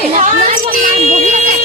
নি বহি আছে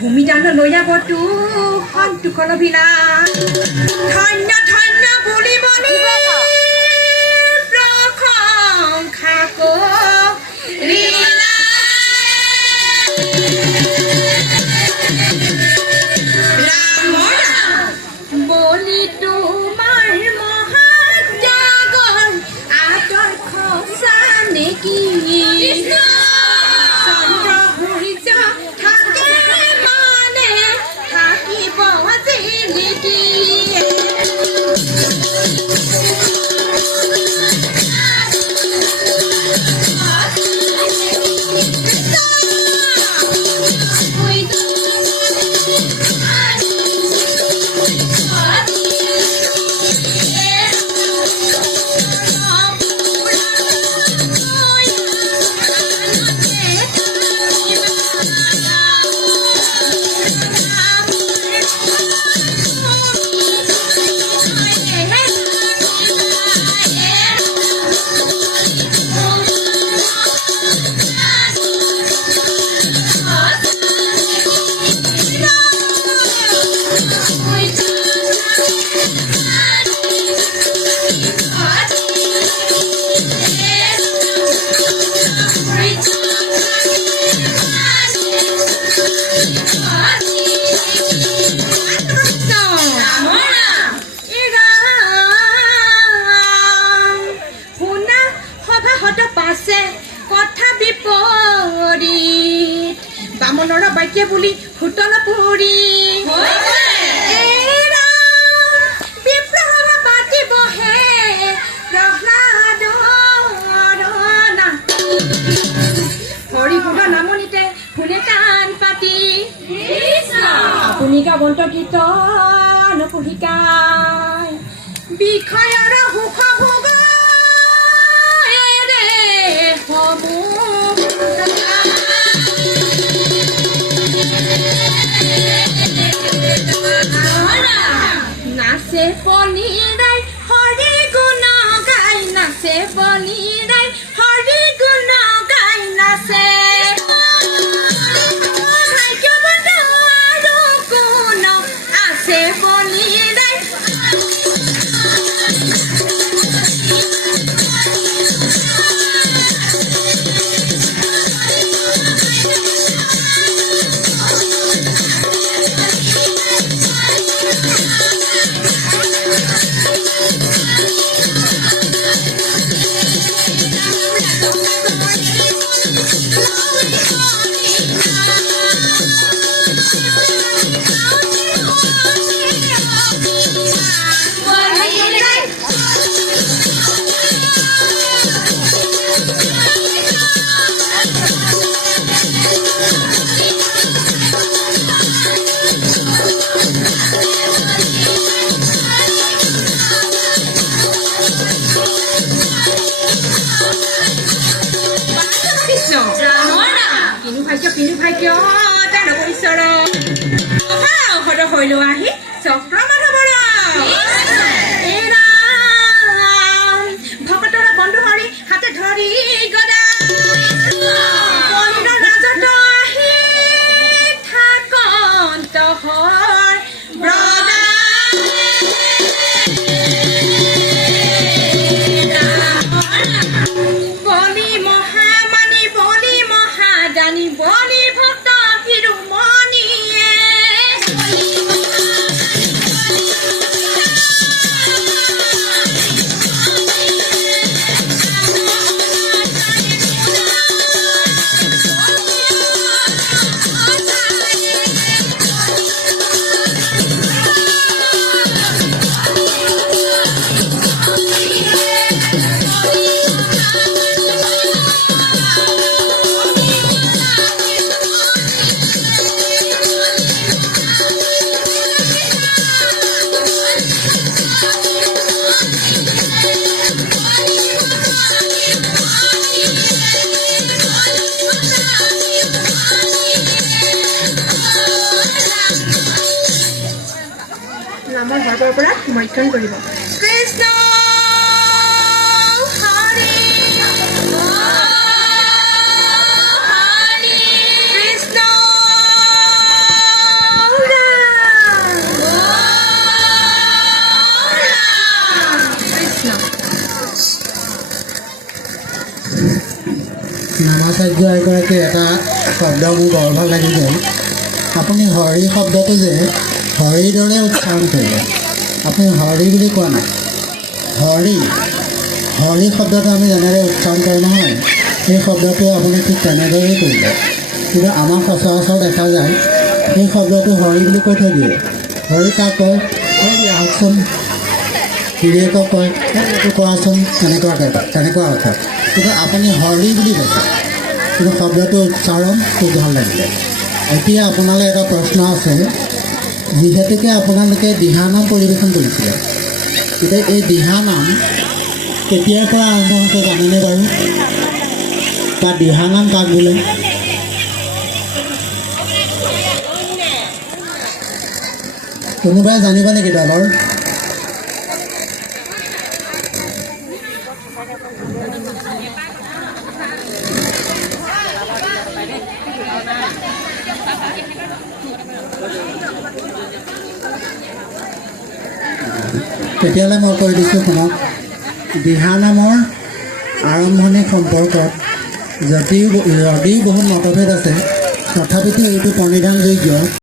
ভূমিদান নৈয়াবতু সন্তুষৰ ভিলা ধন্য ধন্য বুলিবনি প্ৰশংসা কৰিলা ৰাম বলি তোমাৰ মহাত্যাগৰ আদৰ্শ নেকি চন্দ্ৰ সূৰ্য থাকে মানে থাকিব জিলিকি বামনৰ বাক্য বুলি ফুটল পুৰি বিপ্লৱ পাতিবহে হৰিগুণ নামনিতে ফুলে কাণ পাতি আপুনি গাবন্ত কীৰ্তন শিকায় বিষয়ৰ সুখ ভোগ নাচে পনিৰাই হৰি গুণ গাই নাচে পনিৰাই হৰি গুণ গাই নাচে আৰু গুণ আছে পনিৰাই কিনো ভাগ্য দানৱ ঈশ্বৰ হৈলো আহি চক্ৰ মাধৱৰ ভকতৰ বন্ধু হৰি হাতে ধৰি গদা ৰাজত আহি থাকন্ত হয় ব্ৰদা বলি মহামানি বলি মহাদানী বলি ভক্ত শিৰোমণিয়ে পাপৰ পৰা সমৰ্থন কৰিব কৃষ্ণ হৰি কৃষ্ণ নামাচাৰ্য এগৰাকী এটা শব্দ মোৰ বৰ ভাল লাগি গ'ল আপুনি হৰি শব্দটো যে হৰিৰ দৰে উচ্চাৰণ কৰিব আপুনি হৰি বুলি কোৱা নাই হৰি হৰি শব্দটো আমি যেনেদৰে উচ্চাৰণ কৰোঁ নহয় সেই শব্দটো আপুনি ঠিক তেনেদৰেই কৰিলে কিন্তু আমাৰ সচৰাচৰ দেখা যায় সেই শব্দটো হৰি বুলি কৈ থৈ দিয়ে হৰি কাক কয় আহকচোন গিৰিয়েকক কয় এইটো কৰাচোন তেনেকুৱা কথা কিন্তু আপুনি হৰি বুলি কৈছে কিন্তু শব্দটো উচ্চাৰণ খুব ভাল লাগিলে এতিয়া আপোনালৈ এটা প্ৰশ্ন আছে যিহেতুকে আপোনালোকে দিহানাম পৰিৱেশন কৰিছিলে এতিয়া এই দিহানাম কেতিয়াৰ পৰা আৰম্ভ হৈছে জানেনে বাৰু বা দিহানাম কাক বোলে কোনোবাই জানিব নেকি দলৰ তেতিয়াহ'লে মই কৈ দিছোঁ শুনক দিহানামৰ আৰম্ভণি সম্পৰ্কত যদিও বহুত মতভেদ আছে তথাপিতো এইটো প্ৰণিধানযোগ্য